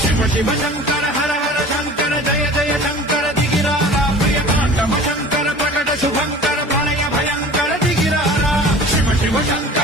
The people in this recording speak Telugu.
శివ శివ శంకర హర హర శంకర జయ జయ శంకర దిగిరారా ప్రియకాంతమ శంకర ప్రకట శుభంకర ప్రళయ భయంకర దిగిరారా శివ శివ శంకర